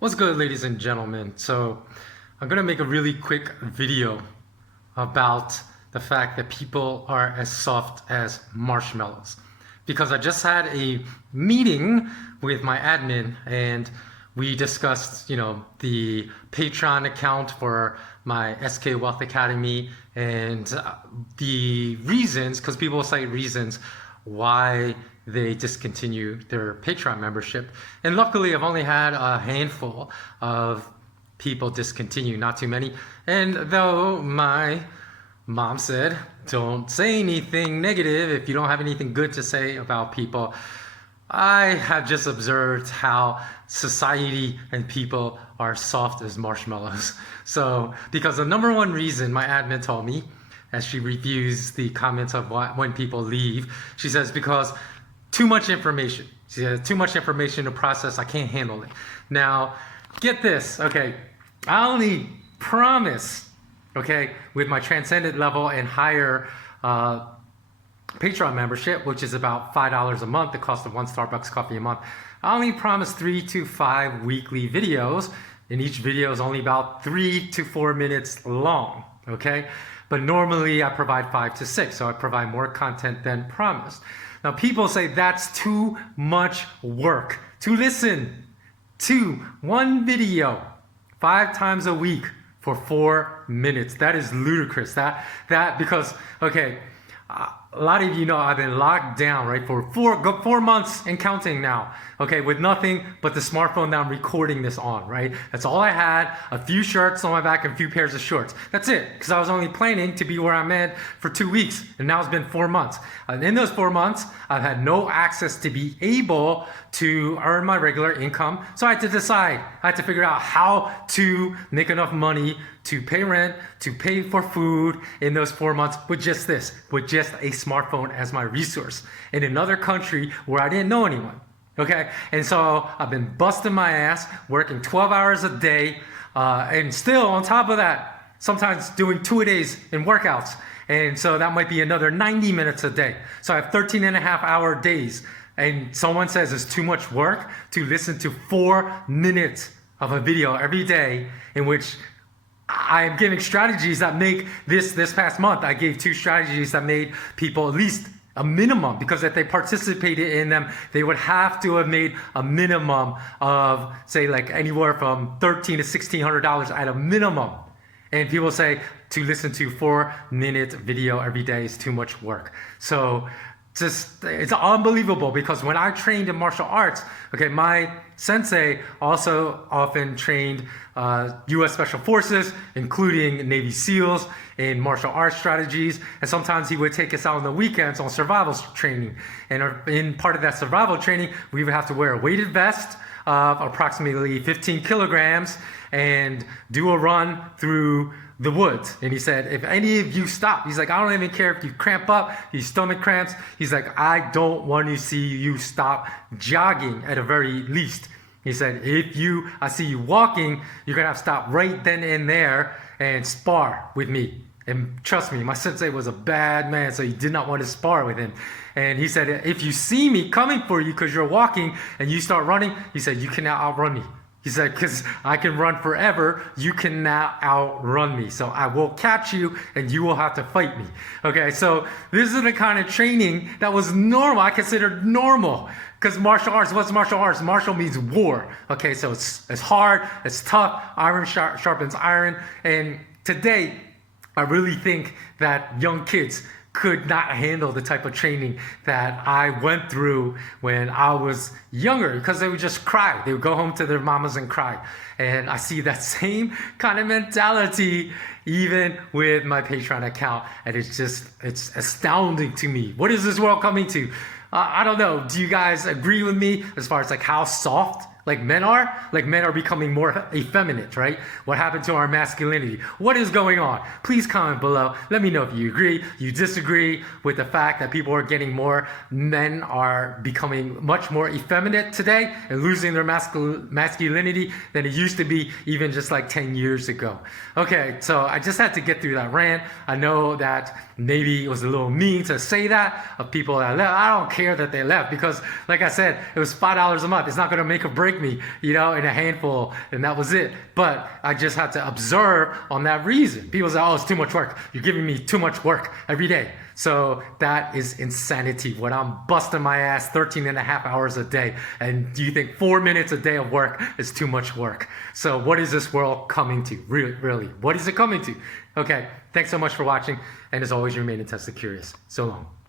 What's good, ladies and gentlemen? So I'm gonna make a really quick video about the fact that people are as soft as marshmallows. Because I just had a meeting with my admin and we discussed, the Patreon account for my SK Wealth Academy and the reasons, because people cite reasons why they discontinue their Patreon membership. And luckily, I've only had a handful of people discontinue, not too many. And though my mom said, don't say anything negative if you don't have anything good to say about people, I have just observed how society and people are soft as marshmallows. So, because the number one reason my admin told me, as she reviews the comments of when people leave, she says, because too much information. She says, too much information to process, I can't handle it. Now, get this, okay, I only promise, okay, with my transcendent level and higher Patreon membership, which is about $5 a month, the cost of one Starbucks coffee a month, I only promise 3 to 5 weekly videos, and each video is only about 3 to 4 minutes long, okay? But normally I provide 5 to 6, so I provide more content than promised. Now people say that's too much work to listen to one video 5 times a week for 4 minutes. That is ludicrous. Because, okay, a lot of you know I've been locked down, right, for 4 months and counting now, okay, with nothing but the smartphone that I'm recording this on, right? That's all I had, a few shirts on my back and a few pairs of shorts. That's it, because I was only planning to be where I'm at for 2 weeks, and now it's been 4 months. And in those 4 months, I've had no access to be able to earn my regular income, so I had to decide. I had to figure out how to make enough money to pay rent, to pay for food in those 4 months with just this, with just a smartphone as my resource in another country where I didn't know anyone, okay? And so I've been busting my ass, working 12 hours a day, and still on top of that, sometimes doing 2-a-days in workouts. And so that might be another 90 minutes a day. So I have 13.5-hour days. And someone says it's too much work to listen to 4 minutes of a video every day in which I'm giving strategies that make this past month, I gave 2 strategies that made people at least a minimum, because if they participated in them, they would have to have made a minimum of, say, like anywhere from $1,300 to $1,600 at a minimum. And people say to listen to 4-minute video every day is too much work. So it's unbelievable, because when I trained in martial arts, okay, my sensei also often trained U.S. Special Forces, including Navy SEALs, in martial arts strategies, and sometimes he would take us out on the weekends on survival training. And in part of that survival training, we would have to wear a weighted vest of approximately 15 kilograms and do a run through the woods. And he said, if any of you stop, he's like, I don't even care if you cramp up, you stomach cramps. He's like, I don't want to see you stop jogging at the very least. He said, if I see you walking, you're gonna have to stop right then and there and spar with me. And trust me, my sensei was a bad man, so he did not want to spar with him. And he said, if you see me coming for you because you're walking and you start running, he said, you cannot outrun me. He said, because I can run forever, you cannot outrun me. So I will catch you and you will have to fight me. Okay, so this is the kind of training that was normal. I considered normal. Because martial arts, what's martial arts? Martial means war. Okay, so it's hard, it's tough, iron sharpens iron. And today, I really think that young kids could not handle the type of training that I went through when I was younger, because they would just cry. They would go home to their mamas and cry. And I see that same kind of mentality even with my Patreon account. And it's astounding to me. What is this world coming to? I don't know. Do you guys agree with me as far as like how soft men are becoming more effeminate, right? What happened to our masculinity? What is going on? Please comment below. Let me know if you agree, you disagree with the fact that people are getting more, men are becoming much more effeminate today and losing their masculinity than it used to be even just like 10 years ago. Okay, so I just had to get through that rant. I know that maybe it was a little mean to say that of people that left. I don't care that they left, because like I said, it was $5 a month. It's not going to make or break with me, in a handful, and that was it. But I just had to observe on that reason. People say, oh, it's too much work. You're giving me too much work every day. So that is insanity. When I'm busting my ass 13 and a half hours a day, and do you think 4 minutes a day of work is too much work? So what is this world coming to? Really, what is it coming to? Okay, thanks so much for watching. And as always, remain intensely curious. So long.